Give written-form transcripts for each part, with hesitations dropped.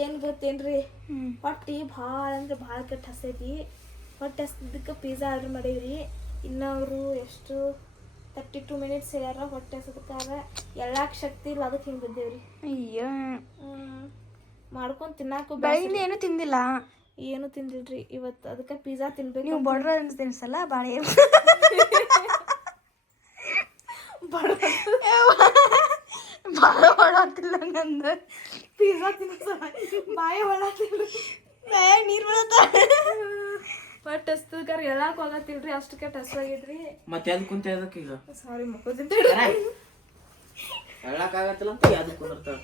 ಏನು ಗೊತ್ತೇನ್ರಿ ಹೊಟ್ಟೆ ಭಾಳ ಅಂದ್ರೆ ಭಾಳ ಕೆಟ್ಟ ಹಸೈತಿ. ಹೊಟ್ಟೆ ಹಸ್ದಕ್ಕೆ ಪಿಜ್ಜಾ ಆರ್ಡ್ರ್ ಮಾಡೀವ್ರಿ. ಇನ್ನು ಅವರು ಎಷ್ಟು 32 ಮಿನಿಟ್ಸ್ ಹೇಳ್ಯಾರ. ಹೊಟ್ಟೆ ಹಸದಕ್ಕಾರ ಎಲ್ಲಾಕ್ ಶಕ್ತಿ ಇಲ್ಲ, ಅದಕ್ಕೆ ಹಿಂಗೆ ಬಿದ್ದೇವ್ರಿ. ಅಯ್ಯೋ ಮಾಡ್ಕೊಂಡು ತಿನ್ನಾಕು ಬೆಳಗಿಂದ ಏನು ತಿಂದಿಲ್ಲ. ಏನು ತಿಂದಿಲ್ರಿ ಇವತ್ತು, ಅದಕ್ಕೆ ಪಿಜ್ಜಾ ತಿನ್ಬೇಕು. ನೀವು ಬಡ್ರ ತಿನ್ಸಲ್ಲ ಬಾಳೆ ಭಾಳ ಹೊಳತಿಲ್ಲ ನಂದು. ಪಿಜ್ಜಾ ತಿನ್ಸ ಬಾಯ ಹೊಳತಿಲ್ರಿ, ನೀರು ಬರತ್ತ. ಬಟ್ ಹಸ್ತಕಾರ ಎಲ್ಲಾಕ್ ಹೋಗತ್ತಿಲ್ರಿ, ಅಷ್ಟು ಕೆಟ್ಟ ಹಸುವಾಗಿದ್ರಿ. ಮತ್ತೆ ಯಾವ್ದು ಕುಂತ ಅದಕ್ಕೆ ಈಗ ಸಾರಿ ಮಕ್ಕೋದಿಲ್ಲ ಹೇಳಕ್ಕಾಗತ್ತಿಲ್ಲ ಅಂತ ಯಾವ್ದು ಕುಂದಿರ್ತಾವ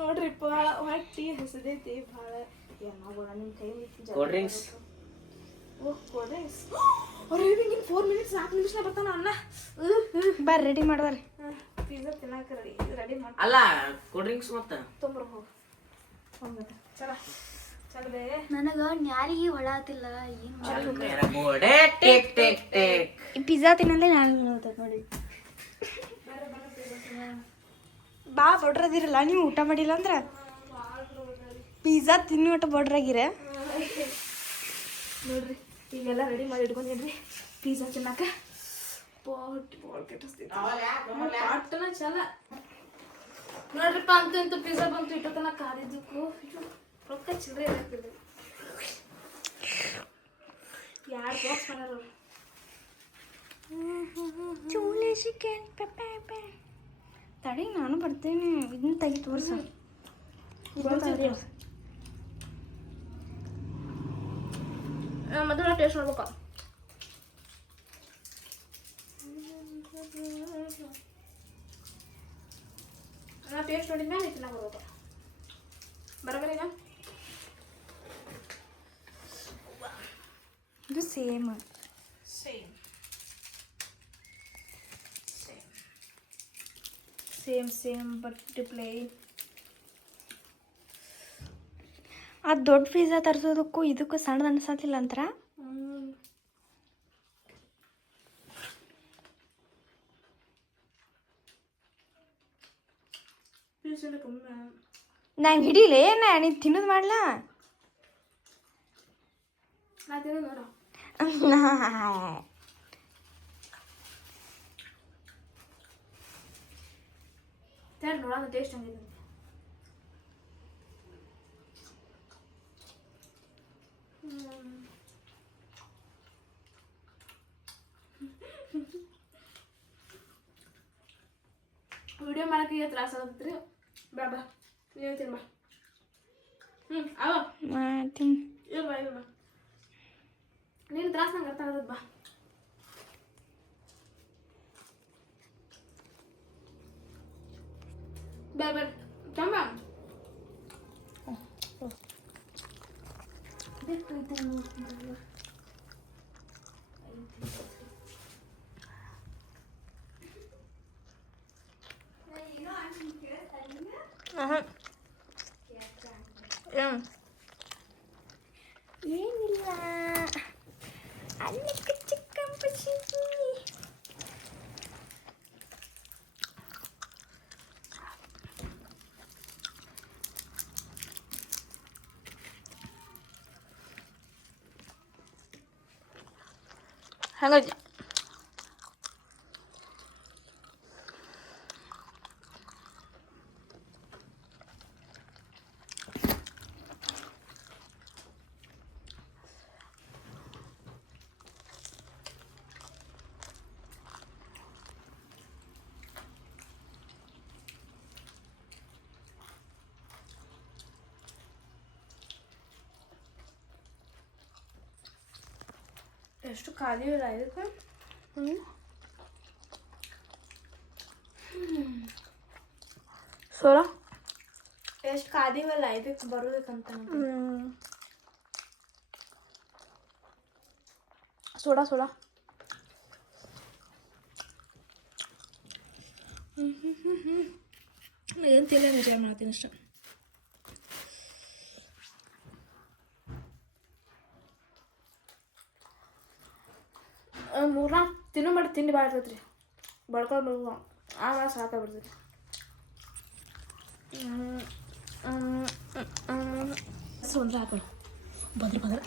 ನೋಡ್ರಿಪ್ಪ. ಹೊಟ್ಟಿ ಹಸದೈತಿ ಭಾಳ. ಏನಾಗೋಣ ನಿಮ್ಮ ಕೈ ಕೋಲ್ಡ್ ಡ್ರಿಂಕ್ಸ್. ಓಹ್ ಕೋಲ್ಡ್ ಡ್ರಿಂಕ್ಸ್. ಅವ್ರು ಹಿಂಗೆ 4 ಮಿನಿಟ್ಸ್ 4 ನಿಮಿಷ ಬರ್ತಾನ ಅನ್ನ. ಬರ್ರಿ ರೆಡಿ ಮಾಡ್ಬಾರಿ. ಪಿಜ್ಜಾ ತಿನ್ನಾಕ ರೆಡಿ ಮಾಡಿ ಅಲ್ಲ ಕೋಲ್ಡ್ ಡ್ರಿಂಕ್ಸ್ ಮತ್ತೆ ತೊಂಬರ್ ಹೋಗಿ ಚಲ ಚಲದೆ. ನನಗೆ ನ್ಯಾರಿಗೆ ಹೊಳತಿಲ್ಲ. ಏನು ಪಿಜ್ಜಾ ತಿನ್ನಂದ್ರೆ ನಾನು ನೋಡಿ. ಬಾ ಬಡ್ರದಿರಲ್ಲ ನೀವು ಊಟ ಮಾಡಿಲ್ಲ ಅಂದ್ರೆ ಪಿಜ್ಜಾ ತಿನ್ನಿ ಒಟ್ಟು ಬಡ್ರಾಗಿರ. ನೋಡ್ರಿ ಈಗೆಲ್ಲ ರೆಡಿ ಮಾಡಿ ಇಟ್ಕೊಂಡೇನ್ರಿ ಪಿಜ್ಜಾ ತಿನ್ನಾಕ. ಹೊಟ್ಟಿ ಭಾಳ ಕೆಟ್ಟಿಸ್ತೈತಿ ಅಟ್ಟನ ಚಲ. ನೋಡ್ರಿಪ್ಪ ಅಂತಂತೂ ಪಿಜ್ಜಾ ಬಂತು. ಇಟ್ಟು ತನಕ ಕಾದಿದ್ದಕ್ಕೂ ರೊಕ್ಕ ಚಿಲ್ಲರೆ ಇರಾಕ್ತಿದ್ರಿ. 2 ಬಾಕ್ಸ್ ಮಾಡ್ಯಾರ ಅವ್ರು. ತಡಿ ನಾನು ಬರ್ತೇನೆ. ಇದನ್ನ ತೆಗಿ ತೋರ್ಸ. ಮೊದಲ ಟೇಸ್ಟ್ ಮಾಡ್ಬೇಕ. ನಾ ಟೇಸ್ಟ್ ನೋಡಿದ ಮೇಲೆ ತಿನ್ನಾಕ ಬರ್ಬೇಕು. ಬರಬರಿಗ ಇದು same same same same same but plain. ಆ ದೊಡ್ಡ ಪಿಜ್ಜಾ ತರಿಸೋದಕ್ಕೂ ಇದಕ್ಕೂ ಸಣ್ಣದು ಅನ್ಸತ್ತಿಲ್ಲ ಅಂತರ. ನಾನು ಹಿಡೀಲೇ ನೀನು ತಿನ್ನೋದು ಮಾಡ್ಲಾ. ನಾ ತಿನ್ನೋದು ನೋಡ. ನೋಡೋಣ ಟೇಸ್ಟ್ ಹಂಗಿದೆ. ವಿಡಿಯೋ ಮಾಡಕ್ಕೆ ಈಗ ತ್ರಾಸ ಆಗತ್ರಿ. ಬಾ ಬಾ ನೀವು ತಿನ್ ಬಾ. ಅವ ಮಾಡ್ತೀನಿ. ಇಲ್ವಾ ಇಲ್ವಾ ನೀನು ತ್ರಾಸ ನಂಗೆ ಅರ್ಥ ಆಗದ. ಬಾ ಬಾ ಬಾ ಚಂಬ ಏನಿಲ್ಲ ಅನ್ನಕ್ಕೆ ಚಿಕ್ಕನ್ ಪಕ್ಷಿ. ಹಂಗಾಗಿ ಎಷ್ಟು ಖಾಲಿಯಿಲ್ಲ ಇದಕ್ಕೆ. ಸೋಡಾ ಎಷ್ಟು ಖಾದಿವಲ್ಲ ಇದಕ್ಕೆ ಬರೋದಕ್ಕಂತ. ಸೋಡಾ ಸೋಡಾ ಏನು ತಿಲ್ಲ ಎಂಜಾಯ್ ಮಾಡ್ತೀನಿ ಅಷ್ಟೆ. ಮೂರ್ನಾಲ್ಕು ತಿನ್ನೋ ಮಾಡಿ ತಿಂಡಿ ಭಾಳ ಇರ್ತೈತೆ ರೀ. ಬಳ್ಕೊಂಡು ಆಮೇಲೆ ಸಾಕಾಗ್ಬಿಡ್ತೈತಿ. ಸುಂದ್ರ ಹಾಕೋಣ ಬದ್ರ ಬದ್ರ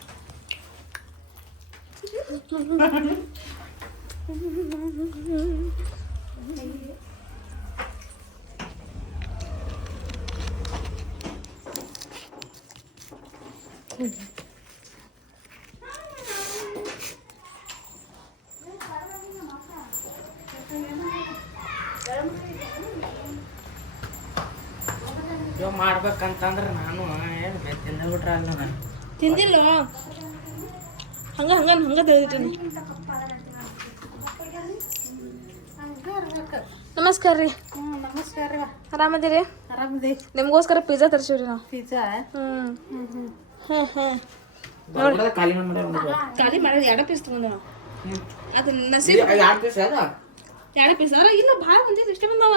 ಇವ್ ಮಾಡ್ಬೇಕಂತಂದ್ರೆ ನಾನು ಏನು ತಿಂದ್ಬಿಟ್ರೆ ಅಲ್ಲ ನಾನು ತಿಂದಿಲ್ಲ ಹಂಗ ತಿಳಿದಿಟ್ಟೀನಿ. ನಮಸ್ಕಾರ ರೀ. ನಮಸ್ಕಾರ ರೀ. ಆರಾಮದಿರಿ? ಆರಾಮದಿ. ನಿಮ್ಗೋಸ್ಕರ ಪಿಜ್ಜಾ ತರ್ಸಿವ್ರಿ ನಾವು. ಪಿಜ್ಜಾ ಖಾಲಿ ಮಾಡಿ ಖಾಲಿ ಮಾಡಿದ್ರೆ 2 ಪೀಸ್ ತಗೊಂಡ ನಾವು. ಅದು ನಸೀಬ್ 2 ಪೀಸ್ ಅದ 2 ಪೀಸ್ ಅರ ಇಲ್ಲ ಭಾಳ ಬಂದಿದ್ದು ಇಷ್ಟೇ ಬಂದಾವ.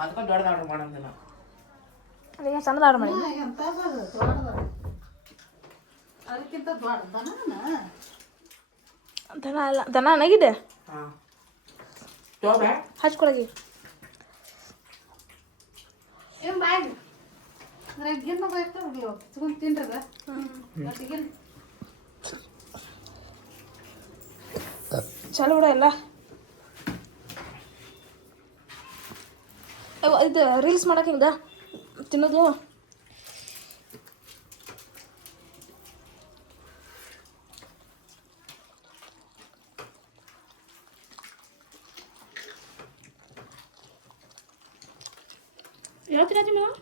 ಅದಕ್ಕೆ ದೊಡ್ಡದು ಆರ್ಡರ್ ಮಾಡಂದಿಲ್ಲ. ಅದಕ್ಕೆ ಸಣ್ಣದ ಆರ್ಡರ್ ಮಾಡಿ. ಅದಕ್ಕಿಂತ ದೊಡ್ಡದನ ದನ ಅಲ್ಲ ದನ ಅನ್ನಾಗಿದೆ ಹಾಂ ತೋಬೆ ಹಚ್ಕೊಳಗಿ ಏನು ಬಾಯಿ ಗಿನ್ನ ಬೈತಾರ ತಗೊಂಡು ತಿನ್ರದ ಚಲೋ ಬಿಡ ಎಲ್ಲ. ಇದು ರೀಲ್ಸ್ ಮಾಡಕ್ಕೆ ಹಿಂಗ ತಿನ್ನೋದು ಯಾವ ತಿನ್ನತ್ತಿ ಮೇಡಮ್?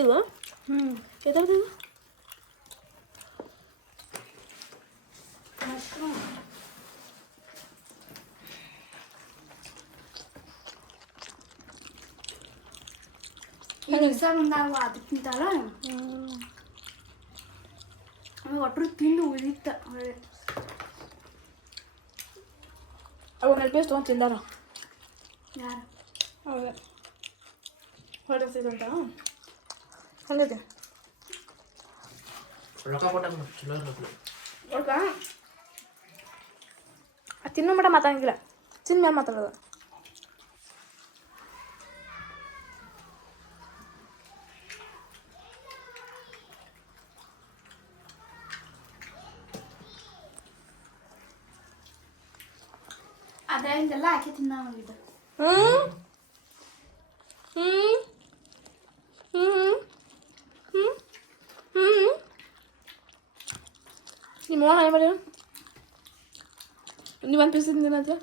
ಇದು ಎದ್ರದ್ದು ನಾವು ಅದಕ್ಕೆ ತಿಂತಾಳ ಒಟ್ಟರು ತಿಂದು ಉಳಿತ ಒಳ್ಳೆ ಅವು 2 ಪೀಸ್ ತೊಗೊಂಡು ತಿಂದಾರ. ಯಾರು ಹೌದು ಹೊರಡ್ತಿದಂತ ಹಂಗೈತೆ ರೊಕ್ಕ ಕೊಟ್ಟಾಗ ಚಲೋ ಇರಬೇಕು. ಒಳಗ ತಿನ್ನೋ ಮಟ ಮಾತಾಡಂಗಿಲ್ಲ, ತಿಂದ ಮೇಲೆ ಮಾತಾಡೋದು. ಅದ್ರಾಗಿಂದೆಲ್ಲ ಹಾಕಿ ತಿನ್ನೋದು. ನಿಮ್ಮ ಏನು ಮಾಡಿ ನೀವು 1 ಪೀಸ್ ತಿಂದಿನಂತೆ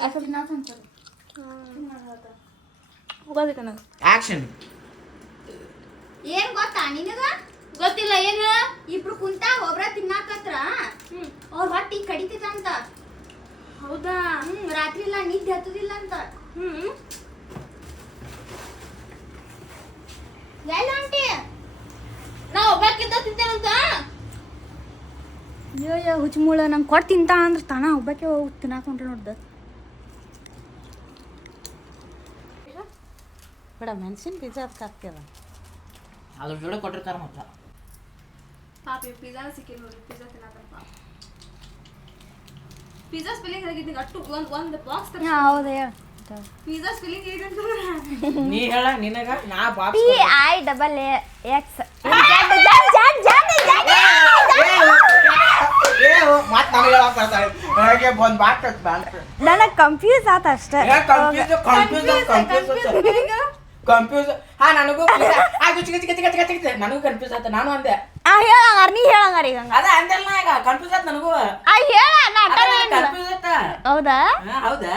ಯಾಕೆ ತಿನ್ನೋದಂತಾರೆ ಹೋಗೋದಕ್ಕೆ ನನಗೆ ಆಕ್ಷನ್ ಏನ್ ಗೊತ್ತಾ ನಿನಗ ಗೊತ್ತಿಲ್ಲ ಏನು ಇಬ್ರು ಕುಂತ ಒಬ್ರ ತಿನ್ನಾಕತ್ರ ಅವ್ರ ಹೊಟ್ಟಿ ಕಡಿತೈತಂತ. ಹೌದಾ? ರಾತ್ರಿ ಇಲ್ಲ ನಿದ್ದೆ ಹತ್ತದಿಲ್ಲ ಅಂತ. ಎಲ್ಲ ಆಂಟಿ ನಾ ಒಬ್ಬಾಕಿದ್ದ ತಿಂತೇನಂತ. ಅಯ್ಯೋ ಹುಚ್ಚಮೂಳ ನಂಗೆ ಕೊಟ್ಟು ತಿಂತ ಅಂದ್ರೆ ತಾನ ಒಬ್ಬಕ್ಕೆ ಹೋಗಿ ತಿನ್ನಾಕೊಂಡ್ರೆ ನೋಡ್ದ ಬೇಡ ಮೆಣಸಿನ ಪಿಜ್ಜಾ ಅದಕ್ಕೆ ಹಾಕ್ತೇವ ಅದ್ರ ಜೋಡಿ ಕೊಟ್ಟಿರ್ತಾರೆ ಮತ್ತೆ. ಪಾಪಿ ಪಿಜ್ಜಾ ಸಿಕ್ಕಿಲ್ಲ ನೋಡಿ, ಪಿಜ್ಜಾ ತಿನ್ನಕಂತ. ಪಿಜ್ಜಾ ಸ್ಪೆಲ್ಲಿಂಗ್ ಆಗಿದ್ದೀನಿ ಅಟ್ಟು ಒಂದು ಬಾಕ್ಸ್ ತರ. ಹೌದು ಹೇಳ ಪಿಜ್ಜಾ ಸ್ಪೆಲ್ಲಿಂಗ್ ಹೇಗಂತ ನೀ ಹೇಳ ನಿನಗ ನಾ ಬಾಕ್ಸ್ PIXX ಮತ್ತೆ ನನಗೆ ಹೇಳಕ್ ಬರ್ತಾಳೆ. ನನಗೆ ಒಂದು ಬಾಕ್ಸ್ ನನಗೆ ಕನ್ಫ್ಯೂಸ್ ಆತ ಅಷ್ಟೇ. ಕನ್ಫ್ಯೂಸ್ ಹಾ ನನಗೂ ನನಗೂ ಕನ್ಫ್ಯೂಸ್ ಆಯ್ತು. ನಾನು ಅಂದೆ ಹೇಳಂಗಾರ ನೀ ಹೇಳಂಗಾರ ಈಗ ಅದ ಅಂದಲ್ಲ ಈಗ ಕನ್ಫ್ಯೂಸ್ ಆಯ್ತು ನನಗೂ. ಕನ್ಫ್ಯೂಸ್ ಆಯ್ತ. ಹೌದಾ ಹೌದಾ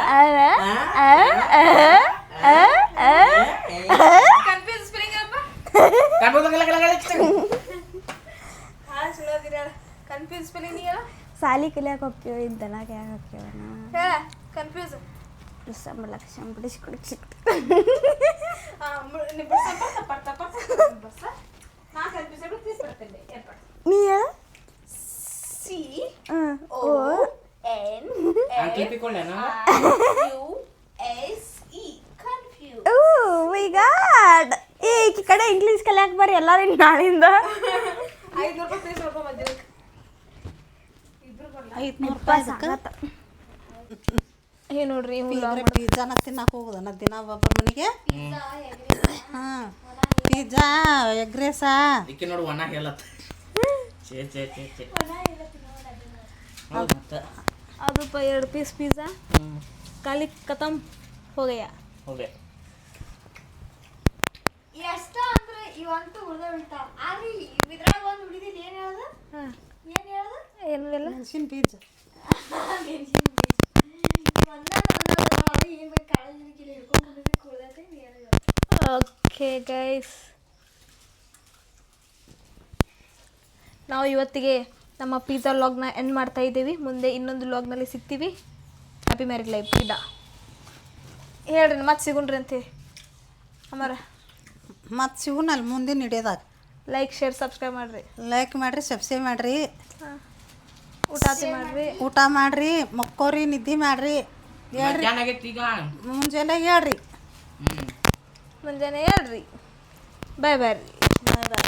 ಕನ್ಫ್ಯೂಸ್ ಸ್ಪೆಲ್ಲಿಂಗ್ ಅಪ್ಪ. ಕನ್ಫ್ಯೂಸ್ ಸ್ಪೆಲ್ಲಿಂಗ್ ನೀ ಹೇಳ. ಸಾಲಿ ಕಲಿಯಾಕ ಹೋಗ್ತೀವಿ ಇಂತನಾಗ ಯಾಕೆ ಹೋಗ್ತೀವ ಹೇಳ ಕನ್ಫ್ಯೂಸ್. ಲಕ್ಷ ಬಿಡಿಸ್ಕೊಡಿ ನೀ ಹೇಳ ಈ ಕಡೆ ಇಂಗ್ಲೀಷ್ ಕಲಿಯಾಕ ಬರ್ರಿ ಎಲ್ಲಾರು ನಾಳಿಂದ. 500 ರೂಪಾಯಿ ರೂಪಾಯಿ ಏ ನೋಡ್ರಿ ಬರೀ ಪಿಜ್ಜಾನ ತಿನ್ನಕ್ಕೆ ಹೋಗೋದನ್ನ ದಿನ ಒಬ್ಬರ ಮನೆಗೆ ಹಾಂ ಪಿಜ್ಜಾ ಎಗ್ ರೈಸಾ ಇದಕ್ಕೆ ನೋಡು ಒಣ ಹೇಳತ್ತ ಛೇ ಛೇ ಛೇ ಛೇ ಹೌದು ಮತ್ತೆ ಅದು 2 ಪೀಸ್ ಪಿಜ್ಜಾ ಖಾಲಿ ಖತಮ್ ಹೋಗಯ್ಯ ಹೋಗೆ ಎಷ್ಟ ಅಂದ್ರೆ ಇವಂತೂ ಉಳ್ದ ಬಿಡ್ತಾವ ಆದ್ರೆ ಇದ್ರಾಗ ಒಂದು ಉಳಿದಿಲ್ಲ ಏನು ಹೇಳೋದು ಏನು ಹೇಳೋದು ಏನಿಲ್ಲ ಮೆಣಸಿನ ಪಿಜ್ಜಾ ಏನು ಬೇಕು ಕಾಳಜಿ ಹಿಡ್ಕೊಂಡು ಕುಡ್ದೈತೆ ಏನು ಓಕೆ ಗೈಸ್ ನಾವು ಇವತ್ತಿಗೆ ನಮ್ಮ ಪಿಜ್ಜಾ ವ್ಲಾಗ್ನ ಎಂಡ್ ಮಾಡ್ತಾ ಇದ್ದೀವಿ. ಮುಂದೆ ಇನ್ನೊಂದು ವ್ಲಾಗ್ನಲ್ಲಿ ಸಿಗ್ತೀವಿ. ಹ್ಯಾಪಿ ಮ್ಯಾರಿಡ್ ಲೈಫ್ ಪಿಜ್ಜಾ ಹೇಳ್ರಿ ಮತ್ತೆ ಸಿಗುಣ್ರಿ ಅಂತೀವಿ ಅಮ್ಮಾರ. ಮತ್ತು ಸಿಗುನಲ್ಲಿ ಮುಂದಿನ ಹಿಡಿಯೋದಾಗ ಲೈಕ್ ಶೇರ್ ಸಬ್ಸ್ಕ್ರೈಬ್ ಮಾಡಿರಿ. ಲೈಕ್ ಮಾಡಿರಿ ಸಬ್ಸ್ಕ್ರೈಬ್ ಮಾಡಿರಿ ಊಟ ಮಾಡಿರಿ ಮಕ್ಕೋರಿ ನಿದ್ದೆ ಮಾಡಿರಿ ಹೇಳ್ರಿ ಆಗೈತಿ ಈಗ ಮುಂಜಾನೆ ಹೇಳ್ರಿ ಮುಂಜಾನೆ ಹೇಳ್ರಿ ಬಾಯ್ ಬಾಯ್ ಬಾಯ್ ಬಾಯ್